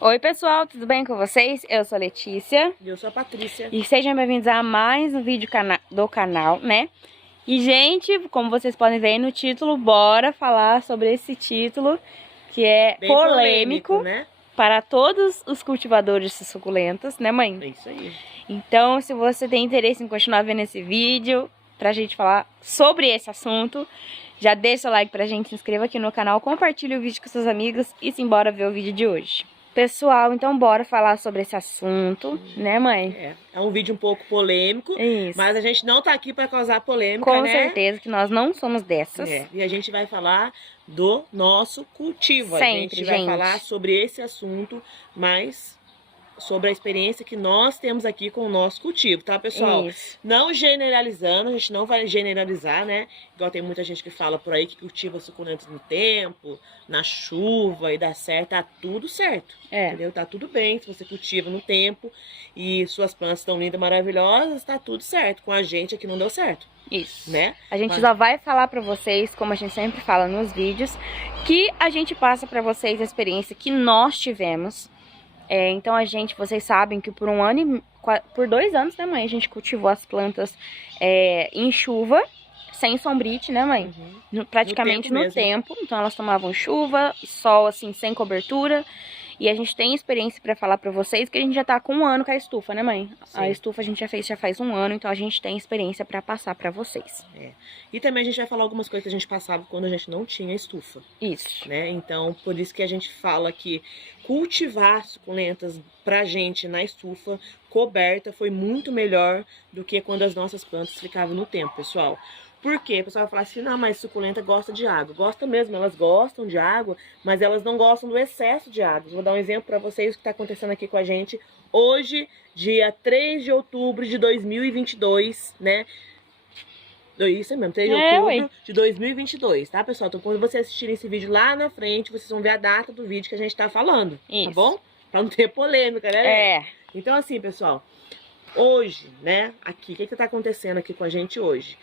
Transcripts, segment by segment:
Oi pessoal, tudo bem com vocês? Eu sou a Letícia. E eu sou a Patrícia. E sejam bem-vindos a mais um vídeo do canal, né? E gente, como vocês podem ver aí no título, bora falar sobre esse título que é Bem polêmico, né? Para todos os cultivadores de suculentas, né mãe? É isso aí. Então, se você tem interesse em continuar vendo esse vídeo, pra gente falar sobre esse assunto, já deixa o like pra gente, se inscreva aqui no canal, compartilhe o vídeo com seus amigos e simbora ver o vídeo de hoje. Pessoal, então bora falar sobre esse assunto, né mãe? É um vídeo um pouco polêmico, Isso. mas a gente não tá aqui pra causar polêmica, Com né? certeza que nós não somos dessas. E a gente vai falar do nosso cultivo. Sempre, a gente vai falar sobre esse assunto, mas sobre a experiência que nós temos aqui com o nosso cultivo, tá, pessoal? Isso. Não generalizando, a gente não vai generalizar, né? Igual tem muita gente que fala por aí que cultiva suculentas no tempo, na chuva e dá certo, tá tudo certo, entendeu? Tá tudo bem se você cultiva no tempo e suas plantas estão lindas, maravilhosas, tá tudo certo. Com a gente aqui não deu certo. Isso. Né? A gente só vai falar pra vocês, como a gente sempre fala nos vídeos, que a gente passa pra vocês a experiência que nós tivemos. Então vocês sabem que por 2 anos, né mãe, a gente cultivou as plantas em chuva, sem sombrite, né mãe? Praticamente no tempo, então elas tomavam chuva, sol assim, sem cobertura. E a gente tem experiência pra falar pra vocês que a gente já tá com 1 ano com a estufa, né mãe? Sim. A estufa a gente já faz 1 ano, então a gente tem experiência pra passar pra vocês. E também a gente vai falar algumas coisas que a gente passava quando a gente não tinha estufa. Isso. Né? Então, por isso que a gente fala que cultivar suculentas pra gente na estufa coberta foi muito melhor do que quando as nossas plantas ficavam no tempo, pessoal. Por quê? O pessoal vai falar assim, não, mas suculenta gosta de água. Gosta mesmo, elas gostam de água, mas elas não gostam do excesso de água. Vou dar um exemplo para vocês do que está acontecendo aqui com a gente hoje, dia 3 de outubro de 2022, né? Isso mesmo, 3 de outubro de 2022, tá, pessoal? Então, quando vocês assistirem esse vídeo lá na frente, vocês vão ver a data do vídeo que a gente tá falando, tá bom? Pra não ter polêmica, né? Então, assim, pessoal, hoje, né, aqui, o que tá acontecendo aqui com a gente hoje?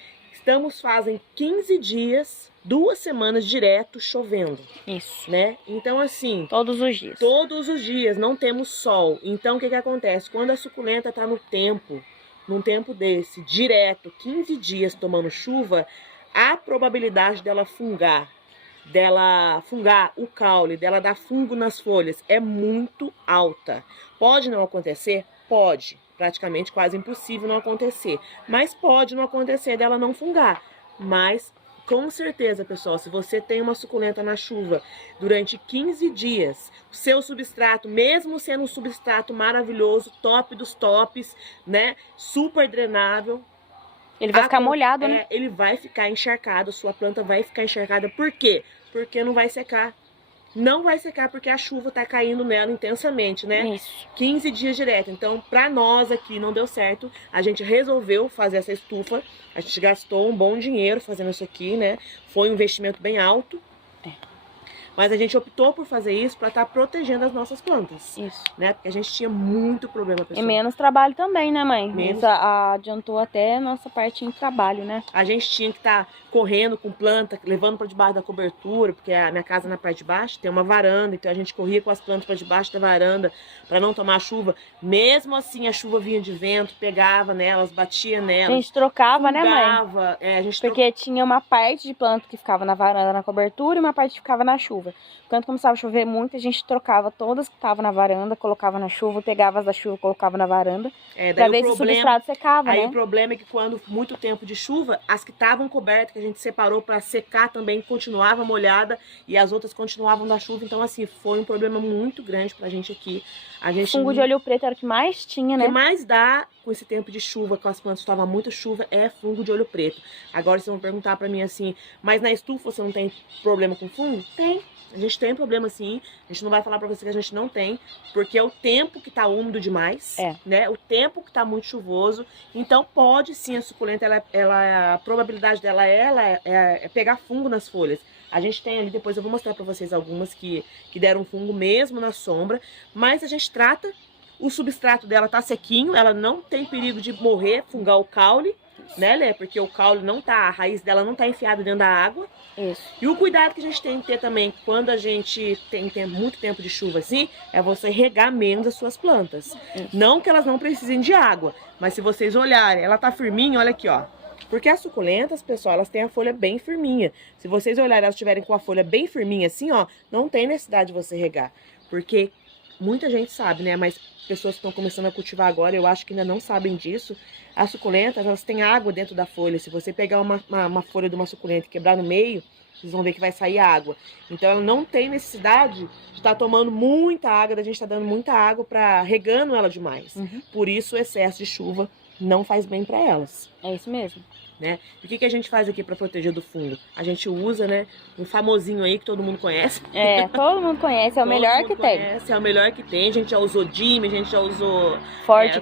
Fazem 15 dias, 2 semanas direto chovendo. Isso. Né? Então, assim... Todos os dias. Todos os dias, não temos sol. Então, o que acontece? Quando a suculenta tá num tempo desse, direto, 15 dias tomando chuva, a probabilidade dela fungar o caule, dela dar fungo nas folhas, é muito alta. Pode não acontecer? Pode. Praticamente quase impossível não acontecer. Mas pode não acontecer dela não fungar. Mas, com certeza, pessoal, se você tem uma suculenta na chuva durante 15 dias, o seu substrato, mesmo sendo um substrato maravilhoso, top dos tops, né, super drenável, ele vai ficar molhado, né? Ele vai ficar encharcado, sua planta vai ficar encharcada. Por quê? Porque não vai secar. Não vai secar porque a chuva tá caindo nela intensamente, né? Isso. 15 dias direto. Então, pra nós aqui não deu certo. A gente resolveu fazer essa estufa. A gente gastou um bom dinheiro fazendo isso aqui, né? Foi um investimento bem alto. Mas a gente optou por fazer isso para estar protegendo as nossas plantas. Isso. Né? Porque a gente tinha muito problema, pessoal. E menos trabalho também, né, mãe? Isso adiantou até a nossa parte em trabalho, né? A gente tinha que estar correndo com planta, levando para debaixo da cobertura, porque a minha casa na parte de baixo tem uma varanda, então a gente corria com as plantas para debaixo da varanda para não tomar chuva. Mesmo assim, a chuva vinha de vento, pegava nelas, batia nelas. A gente trocava, fungava, né, mãe? Porque tinha uma parte de planta que ficava na varanda, na cobertura, e uma parte que ficava na chuva. Quando começava a chover muito, a gente trocava todas que estavam na varanda, colocava na chuva, pegava as da chuva, colocava na varanda, pra ver se o substrato secava, né? Aí o problema é que quando muito tempo de chuva, as que estavam cobertas, que a gente separou pra secar também, continuava molhada e as outras continuavam da chuva. Então, assim, foi um problema muito grande pra gente aqui. Fungo de olho preto era o que mais tinha, né? O que mais dá com esse tempo de chuva, com as plantas que estavam muita chuva, é fungo de olho preto. Agora, vocês vão perguntar pra mim assim, mas na estufa você não tem problema com fungo? Tem. A gente tem problema sim, a gente não vai falar pra você que a gente não tem, porque é o tempo que tá úmido demais, né? O tempo que tá muito chuvoso, então pode sim a suculenta, a probabilidade dela é pegar fungo nas folhas. A gente tem ali, depois eu vou mostrar pra vocês algumas que deram fungo mesmo na sombra, mas a gente trata, o substrato dela tá sequinho, ela não tem perigo de morrer, fungar o caule, né, Lê? Porque o caule não tá, a raiz dela não tá enfiada dentro da água. Isso. E o cuidado que a gente tem que ter também, quando a gente tem muito tempo de chuva assim, é você regar menos as suas plantas. Isso. Não que elas não precisem de água, mas se vocês olharem, ela tá firminha, olha aqui, ó. Porque as suculentas, pessoal, elas têm a folha bem firminha. Se vocês olharem, elas estiverem com a folha bem firminha assim, ó, não tem necessidade de você regar. Porque muita gente sabe, né, mas pessoas que estão começando a cultivar agora, eu acho que ainda não sabem disso. As suculentas, elas têm água dentro da folha. Se você pegar uma folha de uma suculenta e quebrar no meio, vocês vão ver que vai sair água. Então ela não tem necessidade de estar tomando muita água, da gente estar dando muita água para regando ela demais. Por isso o excesso de chuva não faz bem para elas. É isso mesmo. Né? E o que a gente faz aqui para proteger do fungo? A gente usa, né, um famosinho aí que todo mundo conhece. É, todo mundo conhece, é o melhor que tem. É o melhor que tem. A gente já usou Dime, a gente já usou Forte,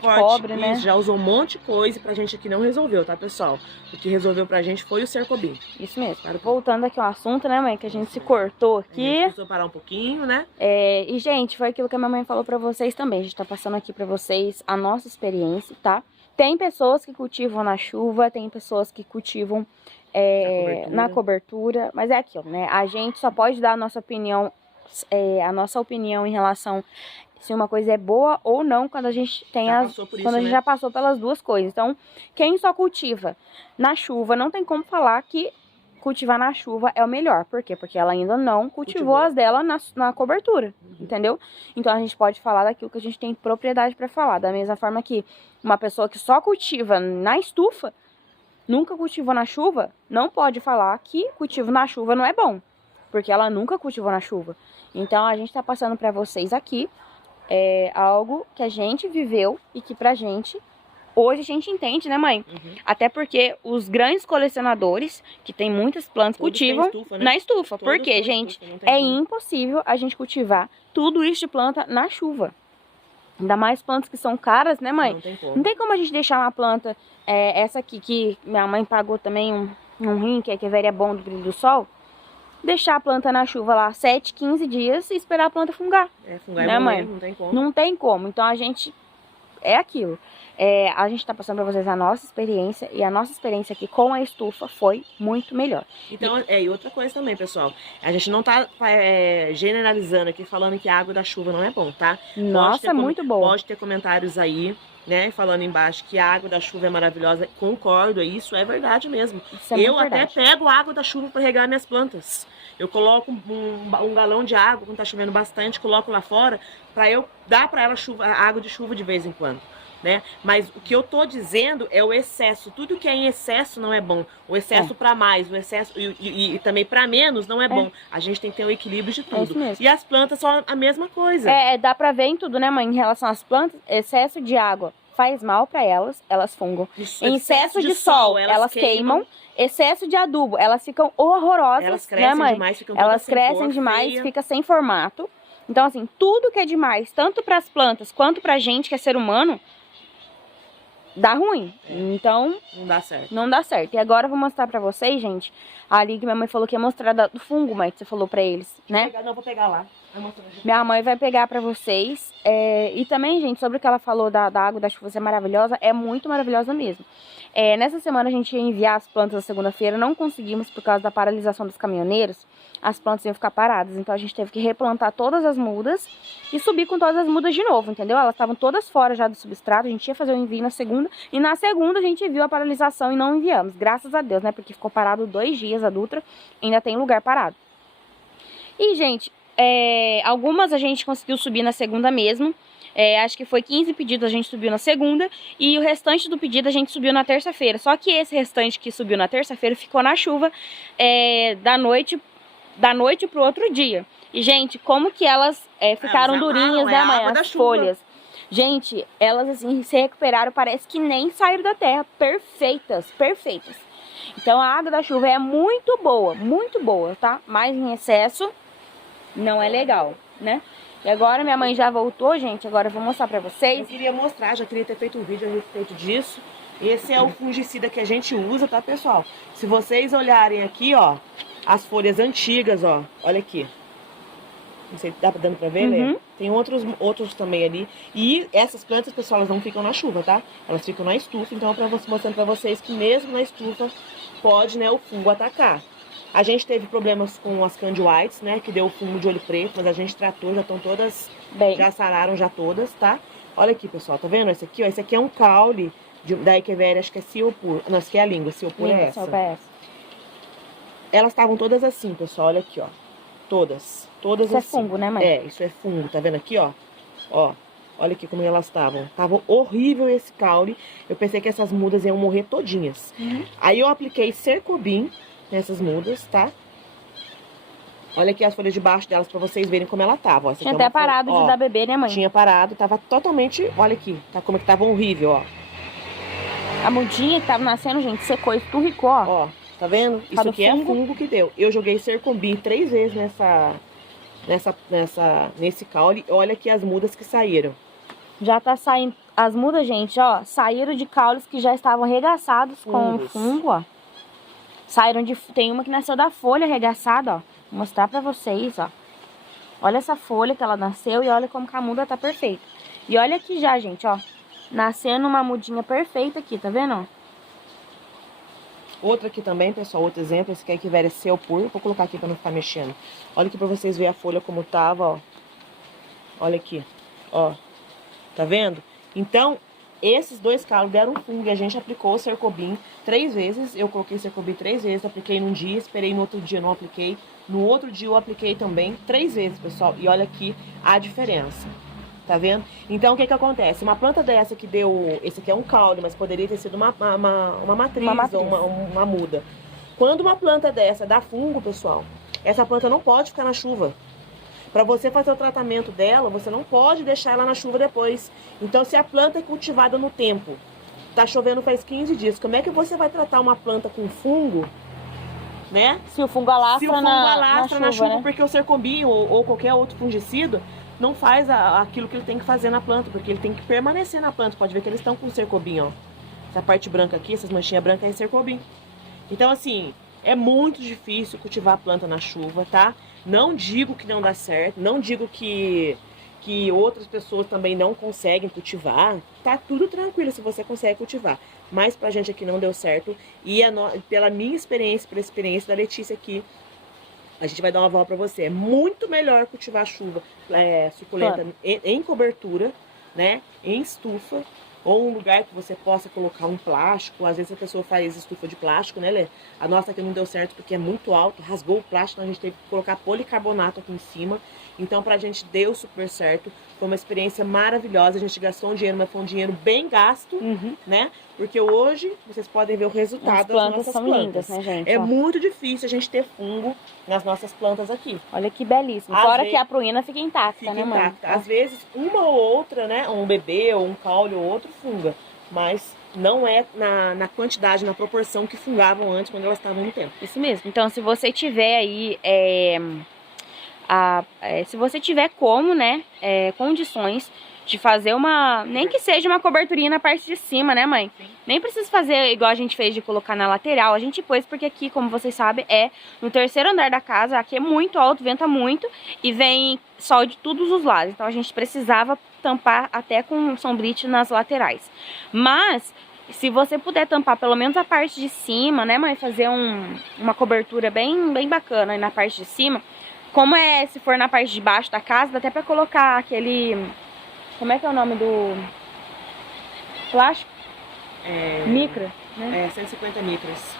cobre, né? Já usou um monte de coisa e pra gente aqui não resolveu, tá, pessoal? O que resolveu pra gente foi o Cercobim. Isso mesmo. Voltando aqui ao assunto, né, mãe, que a gente se cortou aqui. A gente precisou parar um pouquinho, né? E, gente, foi aquilo que a minha mãe falou pra vocês também. A gente tá passando aqui pra vocês a nossa experiência, tá? Tem pessoas que cultivam na chuva, tem pessoas que cultivam na cobertura, mas é aquilo, né? A gente só pode dar a nossa opinião em relação se uma coisa é boa ou não quando a gente tem a gente já passou pelas duas coisas. Então, quem só cultiva na chuva, não tem como falar que cultivar na chuva é o melhor. Por quê? Porque ela ainda não cultivou as dela na cobertura, entendeu? Então a gente pode falar daquilo que a gente tem propriedade para falar. Da mesma forma que uma pessoa que só cultiva na estufa, nunca cultivou na chuva, não pode falar que cultivo na chuva não é bom. Porque ela nunca cultivou na chuva. Então a gente tá passando para vocês aqui algo que a gente viveu e que pra gente... Hoje a gente entende, né, mãe? Até porque os grandes colecionadores, que tem muitas plantas, cultivam na estufa. Porque, gente, é impossível a gente cultivar tudo isso de planta na chuva. Ainda mais plantas que são caras, né, mãe? Não tem como a gente deixar uma planta, essa aqui, que minha mãe pagou também um rim, que é velha bom do brilho do sol. Deixar a planta na chuva lá 7, 15 dias e esperar a planta fungar. Fungar né, mãe? Não tem como. Não tem como. Então a gente... É aquilo. A gente tá passando pra vocês a nossa experiência. E a nossa experiência aqui com a estufa foi muito melhor. Então, e outra coisa também, pessoal. A gente não tá generalizando aqui, falando que a água da chuva não é bom, tá? Nossa, é muito boa. Pode ter comentários aí, né? Falando embaixo que a água da chuva é maravilhosa. Concordo, isso é verdade mesmo. Eu até pego a água da chuva para regar minhas plantas. Eu coloco um galão de água, quando tá chovendo bastante, coloco lá fora, para eu dar para ela água de chuva de vez em quando, né? Mas o que eu tô dizendo é o excesso. Tudo que é em excesso não é bom. O excesso para mais, o excesso e também para menos não é bom. A gente tem que ter um equilíbrio de tudo. E as plantas são a mesma coisa. Dá para ver em tudo, né, mãe? Em relação às plantas, excesso de água faz mal para elas fungam. Em excesso de sol, elas queimam. Excesso de adubo, elas ficam horrorosas, elas crescem, né, mãe? Demais, ficam elas crescem demais, feia. Fica sem formato. Então, assim, tudo que é demais, tanto para as plantas quanto pra gente, que é ser humano, dá ruim. Então, não dá certo. Não dá certo. E agora eu vou mostrar pra vocês, gente, ali que minha mãe falou que ia mostrar do fungo, mãe, que você falou pra eles, né? Não, vou pegar lá. Minha mãe vai pegar pra vocês. E também, gente, sobre o que ela falou da água da chuva ser maravilhosa, é muito maravilhosa mesmo. Nessa semana a gente ia enviar as plantas na segunda-feira, não conseguimos por causa da paralisação dos caminhoneiros, as plantas iam ficar paradas, então a gente teve que replantar todas as mudas e subir com todas as mudas de novo, entendeu? Elas estavam todas fora já do substrato, a gente ia fazer o envio na segunda, e na segunda a gente viu a paralisação e não enviamos, graças a Deus, né, porque ficou parado 2 dias a Dutra, ainda tem lugar parado. E, gente, algumas a gente conseguiu subir na segunda mesmo. Acho que foi 15 pedidos a gente subiu na segunda. E o restante do pedido a gente subiu na terça-feira. Só que esse restante que subiu na terça-feira ficou na chuva da noite pro outro dia. E, gente, como que elas ficaram durinhas, né, mãe? As folhas. Gente, elas assim se recuperaram, parece que nem saíram da terra. Perfeitas, perfeitas. Então a água da chuva é muito boa, tá? Mas em excesso não é legal, né? E agora minha mãe já voltou, gente. Agora eu vou mostrar pra vocês. Eu queria mostrar, já queria ter feito um vídeo a respeito disso. Esse é o fungicida que a gente usa, tá, pessoal? Se vocês olharem aqui, ó, as folhas antigas, ó, olha aqui. Não sei, dando pra ver, Lê? Tem outros também ali. E essas plantas, pessoal, elas não ficam na chuva, tá? Elas ficam na estufa. Então, mostrando pra vocês que mesmo na estufa pode, né, o fungo atacar. A gente teve problemas com as Candy Whites, né, que deu fungo de olho preto, mas a gente tratou, já estão todas, já sararam já todas, tá? Olha aqui, pessoal, tá vendo? Esse aqui, ó, esse aqui é um caule da Echeveria, acho que é Ciopur. Não, esse aqui é a língua, Ciopur é essa. Elas estavam todas assim, pessoal, olha aqui, ó. Todas Isso assim. é fungo, né, mãe? É, isso é fungo, tá vendo aqui, ó? Ó, olha aqui como elas estavam. Tava horrível esse caule. Eu pensei que essas mudas iam morrer todinhas. Aí eu apliquei Cercobin nessas mudas, tá? Olha aqui as folhas de baixo delas pra vocês verem como ela tava. Ó, tinha até parado de dar bebê, né, mãe? Tinha parado, tava totalmente... Olha aqui, tá como é que tava horrível, ó. A mudinha que tava nascendo, gente, secou e turricou, ó. Ó, tá vendo? Isso aqui é fungo que deu. Eu joguei Cercobin 3 vezes nesse caule. Olha aqui as mudas que saíram. Já tá saindo... As mudas, gente, ó, saíram de caules que já estavam arregaçados com fungo, ó. Saíram de... Tem uma que nasceu da folha arregaçada, ó. Vou mostrar pra vocês, ó. Olha essa folha que ela nasceu e olha como que a muda tá perfeita. E olha aqui já, gente, ó. Nascendo uma mudinha perfeita aqui, tá vendo, ó? Outra aqui também, pessoal, outro exemplo. Esse aqui é Echeveria Ciopur. Vou colocar aqui pra não ficar mexendo. Olha aqui pra vocês verem a folha como tava, ó. Olha aqui, ó. Tá vendo? Então, esses dois caules deram fungo e a gente aplicou o Cercobin 3 vezes. Eu coloquei Cercobin 3 vezes, apliquei num dia, esperei no outro dia, não apliquei. No outro dia eu apliquei também 3 vezes, pessoal. E olha aqui a diferença. Tá vendo? Então, o que que acontece? Uma planta dessa que deu... Esse aqui é um caule, mas poderia ter sido uma matriz ou uma muda. Quando uma planta dessa dá fungo, pessoal, essa planta não pode ficar na chuva. Para você fazer o tratamento dela, você não pode deixar ela na chuva depois. Então, se a planta é cultivada no tempo, tá chovendo faz 15 dias, como é que você vai tratar uma planta com fungo, né? Se o fungo alastra, na chuva, né? Porque o Cercobin ou qualquer outro fungicida não faz aquilo que ele tem que fazer na planta, porque ele tem que permanecer na planta. Pode ver que eles estão com Cercobin, ó. Essa parte branca aqui, essas manchinhas brancas é Cercobin. Então, assim, é muito difícil cultivar a planta na chuva, tá? Não digo que não dá certo, não digo que outras pessoas também não conseguem cultivar. Tá tudo tranquilo se você consegue cultivar. Mas pra gente aqui não deu certo. E pela minha experiência, pela experiência da Letícia aqui, a gente vai dar uma volta pra você. É muito melhor cultivar suculenta em cobertura, né? Em estufa. Ou um lugar que você possa colocar um plástico. Às vezes a pessoa faz estufa de plástico, né, Lê? A nossa aqui não deu certo porque é muito alto, rasgou o plástico, então a gente teve que colocar policarbonato aqui em cima. Então pra gente deu super certo. Foi uma experiência maravilhosa. A gente gastou um dinheiro, mas foi um dinheiro bem gasto, né? Porque hoje vocês podem ver o resultado das nossas são plantas. lindas, né, gente? É muito difícil a gente ter fungo nas nossas plantas aqui. Olha que belíssimo. Fora que a pruína fica intacta, né, mãe? Às vezes, uma ou outra, né? Um bebê ou um caule ou outro funga. Mas não é na quantidade, na proporção que fungavam antes, quando elas estavam no tempo. Isso mesmo. Então, se você tiver aí... se você tiver como, né, condições de fazer nem que seja uma coberturinha na parte de cima, né, mãe? Sim. Nem precisa fazer igual a gente fez de colocar na lateral. A gente pôs porque aqui, como vocês sabem, é no 3º andar da casa. Aqui é muito alto, venta muito e vem sol de todos os lados. Então a gente precisava tampar até com sombrite nas laterais. Mas se você puder tampar pelo menos a parte de cima, né, mãe? Fazer uma cobertura bem bacana aí na parte de cima. Como se for na parte de baixo da casa, dá até pra colocar aquele... Como é que é o nome do plástico? Micra, né? 150 micras.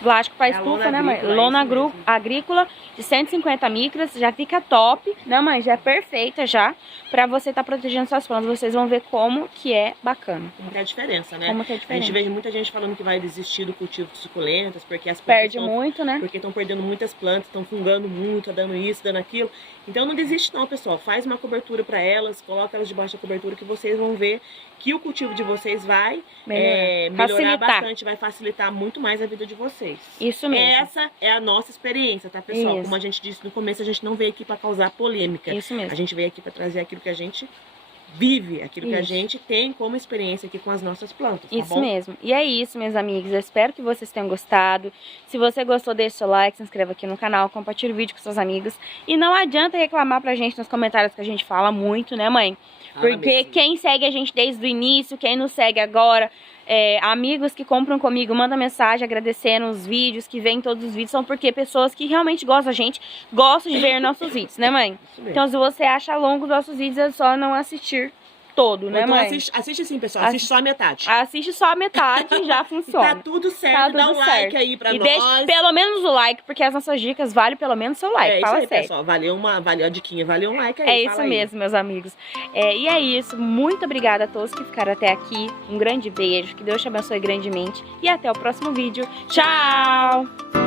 Plástico para estufa, né, mãe? Lona agrícola de 150 micras, já fica top, né, mãe? Já é perfeita já, pra você estar protegendo suas plantas. Vocês vão ver como que é bacana. Como que é a diferença, né? Como que é a diferença. A gente vê muita gente falando que vai desistir do cultivo de suculentas, porque as plantas perde muito, né? Porque estão perdendo muitas plantas, estão fungando muito, dando isso, dando aquilo. Então não desiste não, pessoal. Faz uma cobertura para elas, coloca elas debaixo da cobertura que vocês vão ver que o cultivo de vocês vai melhorar bastante, vai facilitar muito mais a vida de vocês. Isso mesmo. Essa é a nossa experiência, tá, pessoal? Isso. Como a gente disse no começo, a gente não veio aqui para causar polêmica. Isso mesmo. A gente veio aqui para trazer aquilo que a gente vive, aquilo que a Isso. gente tem como experiência aqui com as nossas plantas, tá Isso bom? mesmo. E é isso, meus amigos. Eu espero que vocês tenham gostado. Se você gostou, deixe seu like, se inscreva aqui no canal, compartilhe o vídeo com seus amigos. E não adianta reclamar pra gente nos comentários, que a gente fala muito, né, mãe? Porque mesmo. quem segue a gente desde o início, quem nos segue agora, amigos que compram comigo, mandam mensagem agradecendo os vídeos, que veem todos os vídeos, são porque pessoas que realmente gostam da gente, gostam de ver nossos vídeos, né, mãe? Isso mesmo. Então, se você acha longo os nossos vídeos, é só não assistir todo, né, Então mãe? assiste assim, pessoal, assiste só a metade. Assiste só a metade e já E funciona. tá tudo certo, Tá dá tudo um like certo. aí pra E nós. deixa pelo menos o like, porque as nossas dicas valem pelo menos seu like. É isso Fala aí, sério. pessoal, valeu a diquinha, valeu um like aí. É fala isso aí. mesmo, meus amigos. E é isso. Muito obrigada a todos que ficaram até aqui. Um grande beijo. Que Deus te abençoe grandemente. E até o próximo vídeo. Tchau!